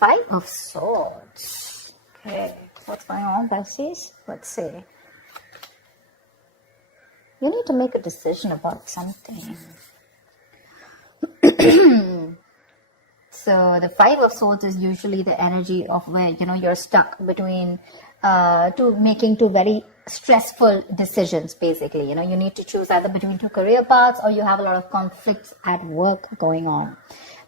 Five of Swords. Okay, what's going on, Pisces? Let's see. You need to make a decision about something. So the Five of Swords is usually the energy of where, you're stuck between making two very stressful decisions, basically. You need to choose either between two career paths, or you have a lot of conflicts at work going on.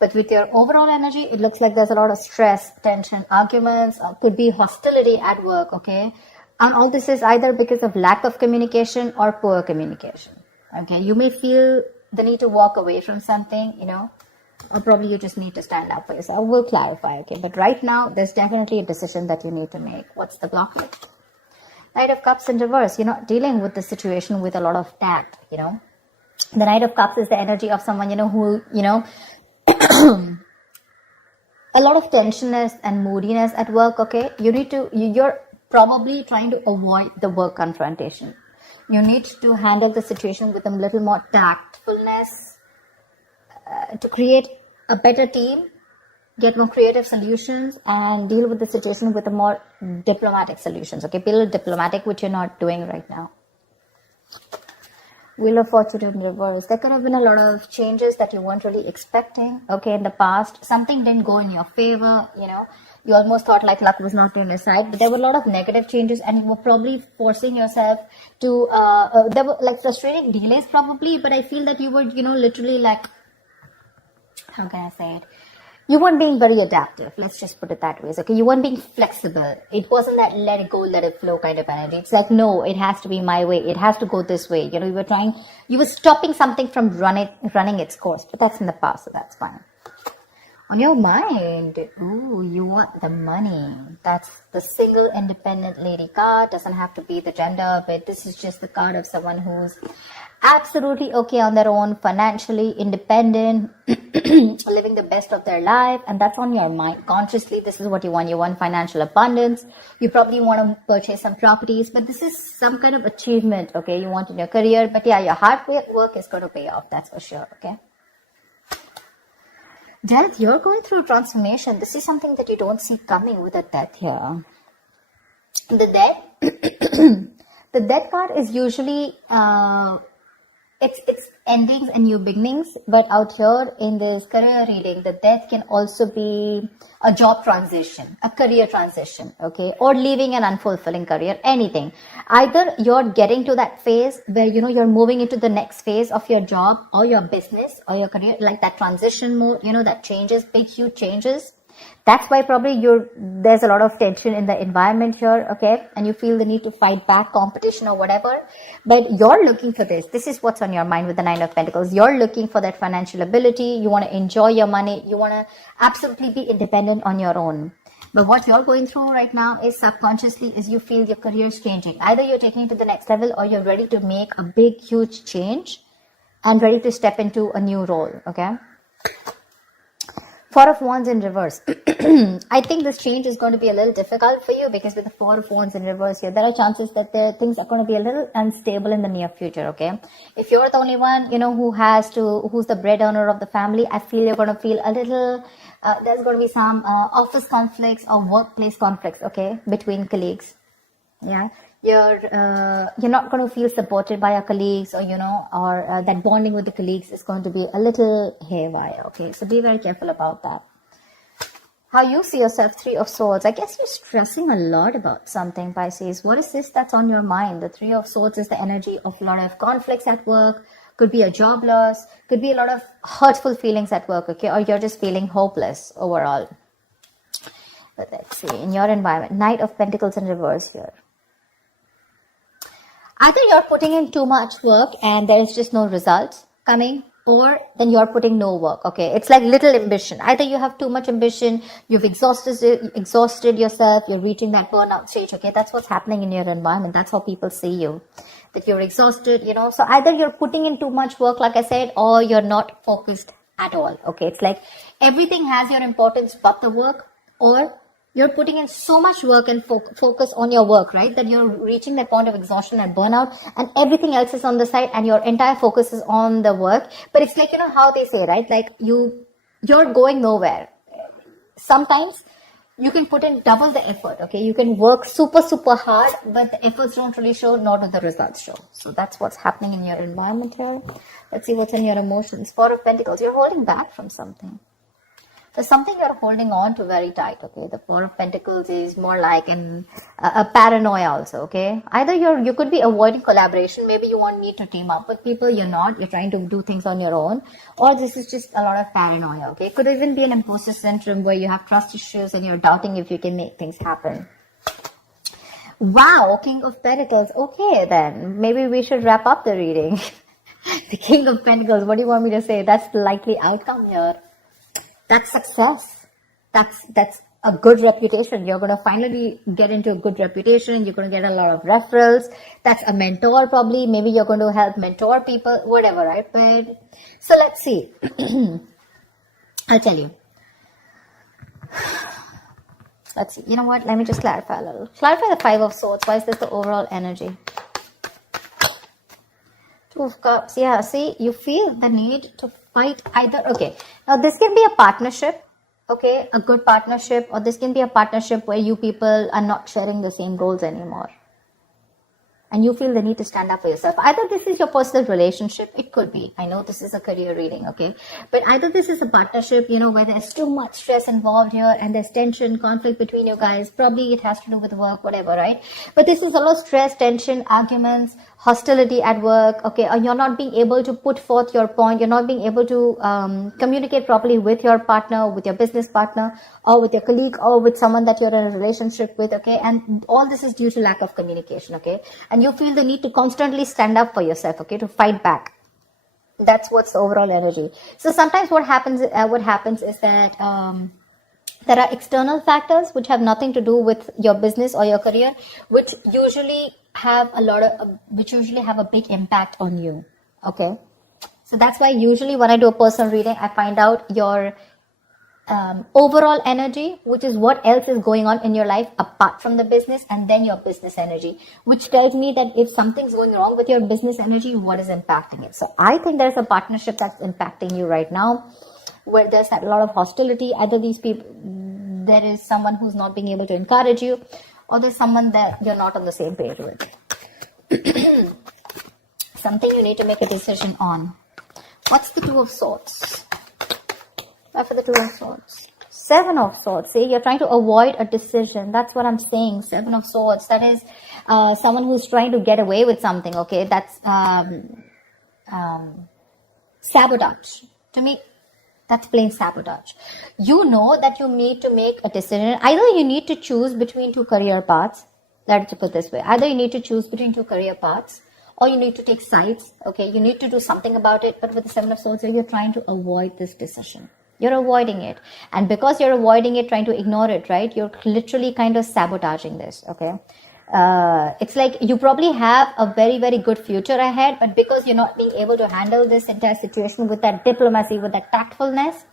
But with your overall energy, it looks like there's a lot of stress, tension, arguments, could be hostility at work, okay? And all this is either because of lack of communication or poor communication, okay? You may feel the need to walk away from something, or probably you just need to stand up for yourself. We'll clarify, okay? But right now, there's definitely a decision that you need to make. What's the blockage? Knight of Cups in reverse. You're not dealing with the situation with a lot of tact, The Knight of Cups is the energy of someone, who, a lot of tensionness and moodiness at work, okay? You're probably trying to avoid the work confrontation. You need to handle the situation with a little more tactfulness to create a better team, get more creative solutions, and deal with the situation with a more diplomatic solutions, okay? Be a little diplomatic, which you're not doing right now. Wheel of Fortune in reverse. There could have been a lot of changes that you weren't really expecting, okay, in the past. Something didn't go in your favor, You almost thought like luck was not on your side, but there were a lot of negative changes, and you were probably forcing yourself to, there were like frustrating delays probably, but I feel that you were, literally like, how can I say it? You weren't being very adaptive. Let's just put it that way. Okay, you weren't being flexible. It wasn't that let it go, let it flow kind of energy. It's like, no, it has to be my way. It has to go this way. You were stopping something from running its course, but that's in the past, so that's fine. On your mind, you want the money. That's the single independent lady card. Doesn't have to be the gender, but this is just the card of someone who's absolutely okay on their own, financially independent, living the best of their life, and that's on your mind. Consciously, this is what you want. You want financial abundance. You probably want to purchase some properties, but this is some kind of achievement, okay, you want in your career. But yeah, your hard work is going to pay off, that's for sure, okay? Death, you're going through transformation. This is something that you don't see coming with a death here. The death card is usually it's endings and new beginnings, but out here in this career reading, the death can also be a job transition, a career transition, okay, or leaving an unfulfilling career, anything. Either you're getting to that phase where you're moving into the next phase of your job or your business or your career, like that transition mode, that changes, big huge changes. That's why probably there's a lot of tension in the environment here, okay? And you feel the need to fight back competition or whatever. But you're looking for this. This is what's on your mind with the Nine of Pentacles. You're looking for that financial ability. You want to enjoy your money. You want to absolutely be independent on your own. But what you're going through right now is subconsciously is you feel your career is changing. Either you're taking it to the next level or you're ready to make a big, huge change and ready to step into a new role, okay? Four of Wands in reverse. I think this change is going to be a little difficult for you because with the Four of Wands in reverse here, there are chances that things are going to be a little unstable in the near future, okay? If you're the only one, who's the breadwinner of the family, I feel you're going to feel a little, there's going to be some office conflicts or workplace conflicts, okay, between colleagues. Yeah. You're not going to feel supported by your colleagues or that bonding with the colleagues is going to be a little haywire, okay? So be very careful about that. How you see yourself, Three of Swords. I guess you're stressing a lot about something, Pisces. What is this that's on your mind? The Three of Swords is the energy of a lot of conflicts at work. Could be a job loss. Could be a lot of hurtful feelings at work, okay? Or you're just feeling hopeless overall. But let's see, in your environment, Knight of Pentacles in reverse here. Either you're putting in too much work and there is just no results coming, or then you're putting no work, okay? It's like little ambition. Either you have too much ambition, you've exhausted yourself, you're reaching that burnout stage, okay? That's what's happening in your environment. That's how people see you, that you're exhausted, So either you're putting in too much work, like I said, or you're not focused at all, okay? It's like everything has your importance but the work, or you're putting in so much work and focus on your work, right? That you're reaching that point of exhaustion and burnout and everything else is on the side and your entire focus is on the work. But it's like, how they say, right? Like you're going nowhere. Sometimes you can put in double the effort, okay? You can work super, super hard, but the efforts don't really show, nor do the results show. So that's what's happening in your environment here. Let's see what's in your emotions. Four of Pentacles, you're holding back from something. There's something you're holding on to very tight, okay? The Four of Pentacles is more like a paranoia also, okay? Either you could be avoiding collaboration. Maybe you want me to team up with people. You're not. You're trying to do things on your own. Or this is just a lot of paranoia, okay? It could even be an imposter syndrome where you have trust issues and you're doubting if you can make things happen. Wow, King of Pentacles. Okay, then. Maybe we should wrap up the reading. The King of Pentacles. What do you want me to say? That's the likely outcome here. That's success. That's a good reputation. You're going to finally get into a good reputation. You're going to get a lot of referrals. That's a mentor probably. Maybe you're going to help mentor people, whatever, right? But so let's see. I'll tell you. Let's see. You know what? Let me just clarify a little. Clarify the Five of Swords. Why is this the overall energy? Two of Cups. Yeah, see, you feel the need to fight either. Okay, now this can be a partnership, okay, a good partnership, or this can be a partnership where you people are not sharing the same goals anymore. And you feel the need to stand up for yourself. Either this is your personal relationship, it could be. I know this is a career reading, okay? But either this is a partnership, you know, where there's too much stress involved here and there's tension, conflict between you guys. Probably it has to do with work, whatever, right? But this is a lot of stress, tension, arguments, hostility at work, okay? Or you're not being able to put forth your point. You're not being able to communicate properly with your partner, with your business partner, or with your colleague, or with someone that you're in a relationship with, okay? And all this is due to lack of communication, okay? And you feel the need to constantly stand up for yourself, okay? To fight back. That's what's the overall energy. So sometimes what happens is that there are external factors which have nothing to do with your business or your career, which usually have a big impact on you, okay? So that's why usually when I do a personal reading, I find out your overall energy, which is what else is going on in your life apart from the business, and then your business energy, which tells me that if something's going wrong with your business energy, what is impacting it. So I think there's a partnership that's impacting you right now, where there's a lot of hostility. Either these people, there is someone who's not being able to encourage you, or there's someone that you're not on the same page with. Something you need to make a decision on. What's the Two of Swords? For the Two of Swords. Seven of Swords. See, you're trying to avoid a decision. That's what I'm saying. Seven of Swords. That is someone who's trying to get away with something. Okay, that's sabotage. To me, that's plain sabotage. You know that you need to make a decision. Either you need to choose between two career paths. Let's put it this way. Either you need to choose between two career paths, or you need to take sides. Okay, you need to do something about it. But with the Seven of Swords, you're trying to avoid this decision. You're avoiding it. And because you're avoiding it, trying to ignore it, right? You're literally kind of sabotaging this, okay? It's like you probably have a very, very good future ahead, but because you're not being able to handle this entire situation with that diplomacy, with that tactfulness,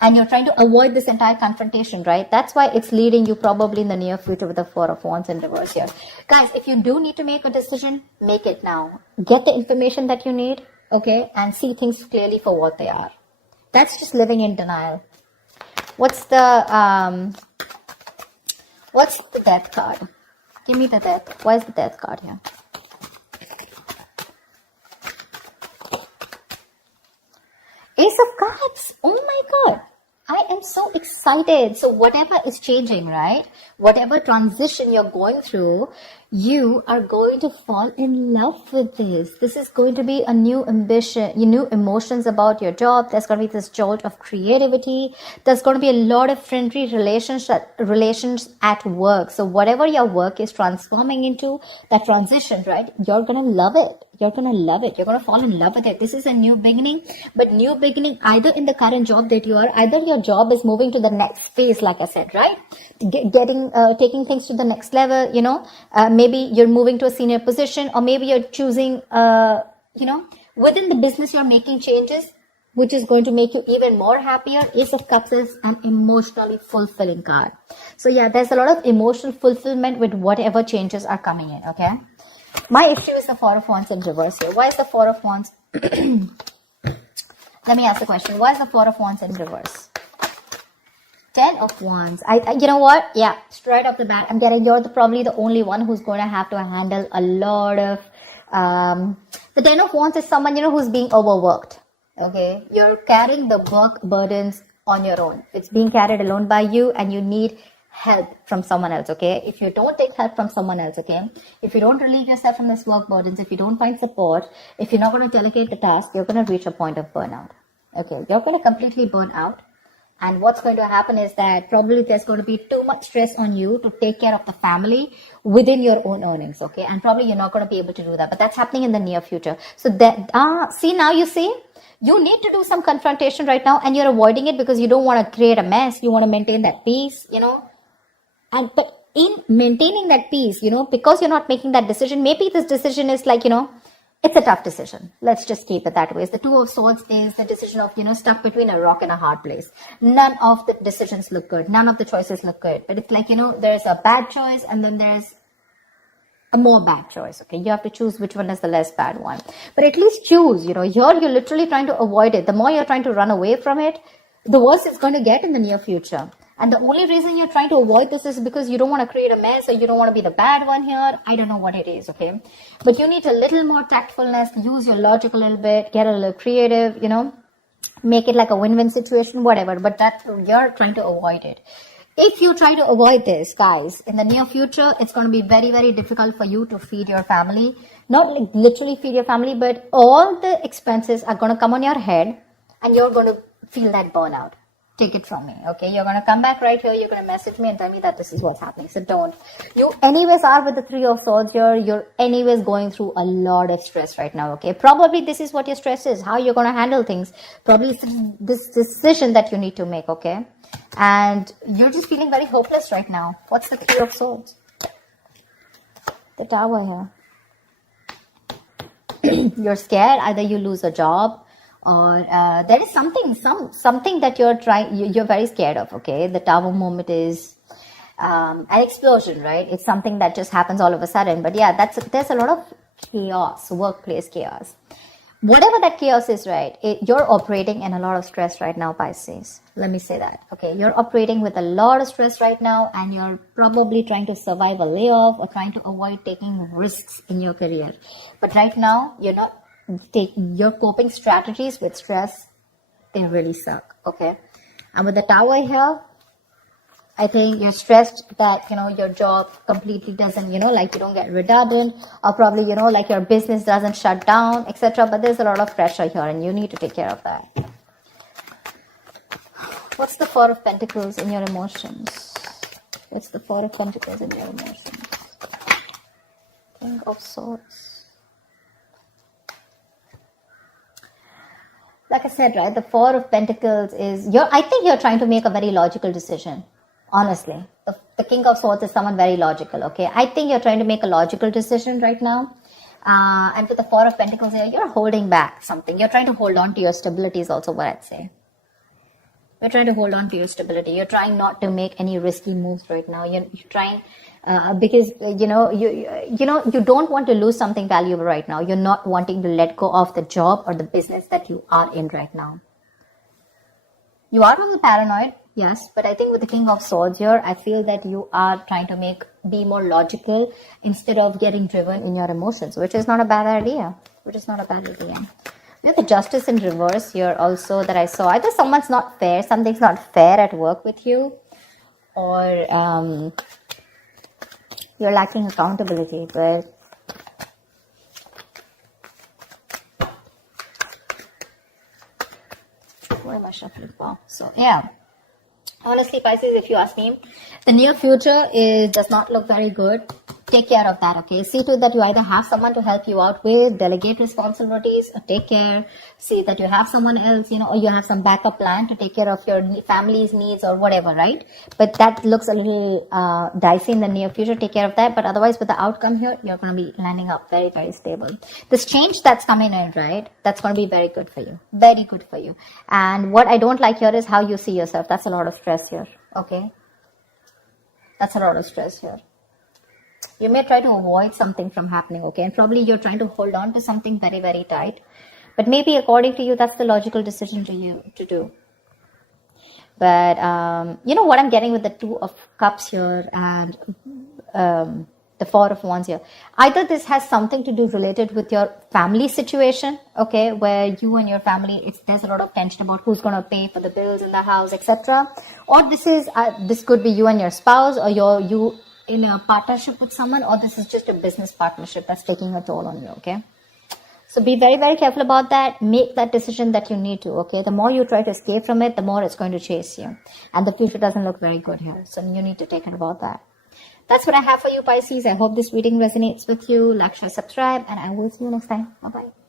and you're trying to avoid this entire confrontation, right? That's why it's leading you probably in the near future with the Four of Wands in reverse here. Guys, if you do need to make a decision, make it now. Get the information that you need, okay? And see things clearly for what they are. That's just living in denial. What's the Death card? Give me the Death. Why is the Death card here? Ace of Cups. Oh my God. I am so excited. So whatever is changing, right? Whatever transition you're going through, you are going to fall in love with this. This is going to be a new ambition, new emotions about your job. There's going to be this jolt of creativity. There's going to be a lot of friendly relations at work. So whatever your work is transforming into, that transition, right? You're going to love it. You're going to love it. You're going to fall in love with it. This is a new beginning, but new beginning either in the current job that you are, either your job is moving to the next phase, like I said, right? Taking things to the next level, you know, maybe you're moving to a senior position, or maybe you're choosing, within the business, you're making changes, which is going to make you even more happier. Ace of Cups is an emotionally fulfilling card. So yeah, there's a lot of emotional fulfillment with whatever changes are coming in, okay? My issue is the Four of Wands in reverse here. Why is the Four of Wands? Let me ask the question. Why is the Four of Wands in reverse? 10 of Wands. You know what? Yeah, straight off the bat, I'm getting you're probably the only one who's going to have to handle a lot of. The 10 of Wands is someone, who's being overworked. Okay, you're carrying the work burdens on your own. It's being carried alone by you, and you need help from someone else. Okay, if you don't take help from someone else, okay, if you don't relieve yourself from this work burdens, if you don't find support, if you're not going to delegate the task, you're going to reach a point of burnout. Okay, you're going to completely burn out. And what's going to happen is that probably there's going to be too much stress on you to take care of the family within your own earnings, okay? And probably you're not going to be able to do that. But that's happening in the near future. So that, see, now you see, you need to do some confrontation right now, and you're avoiding it because you don't want to create a mess. You want to maintain that peace, but in maintaining that peace, because you're not making that decision, maybe this decision is like, it's a tough decision. Let's just keep it that way. The 2 of Swords is the decision of, stuck between a rock and a hard place. None of the decisions look good. None of the choices look good. But it's like, there's a bad choice and then there's a more bad choice. Okay, you have to choose which one is the less bad one. But at least choose, here you're literally trying to avoid it. The more you're trying to run away from it, the worse it's going to get in the near future. And the only reason you're trying to avoid this is because you don't want to create a mess, or you don't want to be the bad one here. I don't know what it is, okay? But you need a little more tactfulness, use your logic a little bit, get a little creative, make it like a win-win situation, whatever. But you're trying to avoid it. If you try to avoid this, guys, in the near future, it's going to be very, very difficult for you to feed your family. Not like literally feed your family, but all the expenses are going to come on your head, and you're going to feel that burnout. Take it from me, okay? You're going to come back right here. You're going to message me and tell me that this is what's happening. So don't. You anyways are with the 3 of Swords here. You're anyways going through a lot of stress right now, okay? Probably this is what your stress is, how you're going to handle things. Probably it's this decision that you need to make, okay? And you're just feeling very hopeless right now. What's the 3 of Swords? The Tower here. You're scared. Either you lose a job, or there is something that you're very scared of, okay? The Tower moment is an explosion, right? It's something that just happens all of a sudden. But yeah, there's a lot of chaos, workplace chaos. Whatever that chaos is, right? You're operating in a lot of stress right now, Pisces. Let me say that, okay? You're operating with a lot of stress right now, and you're probably trying to survive a layoff or trying to avoid taking risks in your career. But right now, you're not your coping strategies with stress, they really suck, okay? And with the Tower here, I think you're stressed that, your job completely doesn't, like you don't get redundant, or probably, like your business doesn't shut down, etc. But there's a lot of pressure here, and you need to take care of that. What's the 4 of Pentacles in your emotions? What's the 4 of Pentacles in your emotions? King of Swords. Like I said, right, the 4 of Pentacles is, I think you're trying to make a very logical decision, honestly. The King of Swords is someone very logical, okay? I think you're trying to make a logical decision right now. And with the 4 of Pentacles here, you're holding back something. You're trying to hold on to your stability is also what I'd say. You're trying to hold on to your stability. You're trying not to make any risky moves right now. You're trying... because you don't want to lose something valuable right now. You're not wanting to let go of the job or the business that you are in right now. You are on the paranoid, yes, but I think with the King of Swords here, I feel that you are trying to be more logical instead of getting driven in your emotions, which is not a bad idea. We have the Justice in reverse here also that I saw. Either something's not fair at work with you, or you're lacking accountability, but why am I shuffling? Wow. So yeah, honestly, Pisces, if you ask me, the near future does not look very good. Take care of that, okay? See to that you either have someone to help you out with, delegate responsibilities, or take care. See that you have someone else, or you have some backup plan to take care of your family's needs or whatever, right? But that looks a little dicey in the near future. Take care of that. But otherwise, with the outcome here, you're going to be landing up very, very stable. This change that's coming in, right? That's going to be very good for you. Very good for you. And what I don't like here is how you see yourself. That's a lot of stress here, okay? That's a lot of stress here. You may try to avoid something from happening, okay? And probably you're trying to hold on to something very, very tight. But maybe according to you, that's the logical decision to do. But you know what I'm getting with the Two of Cups here and the Four of Wands here. Either this has something to do related with your family situation, okay, where you and your family, there's a lot of tension about who's going to pay for the bills in the house, etc. Or this could be you and your spouse, or you in a partnership with someone, or this is just a business partnership that's taking a toll on you, okay? So be very, very careful about that. Make that decision that you need to, okay? The more you try to escape from it, the more it's going to chase you. And the future doesn't look very good here. So you need to take care about that. That's what I have for you, Pisces. I hope this reading resonates with you. Like, share, subscribe, and I will see you next time. Bye-bye.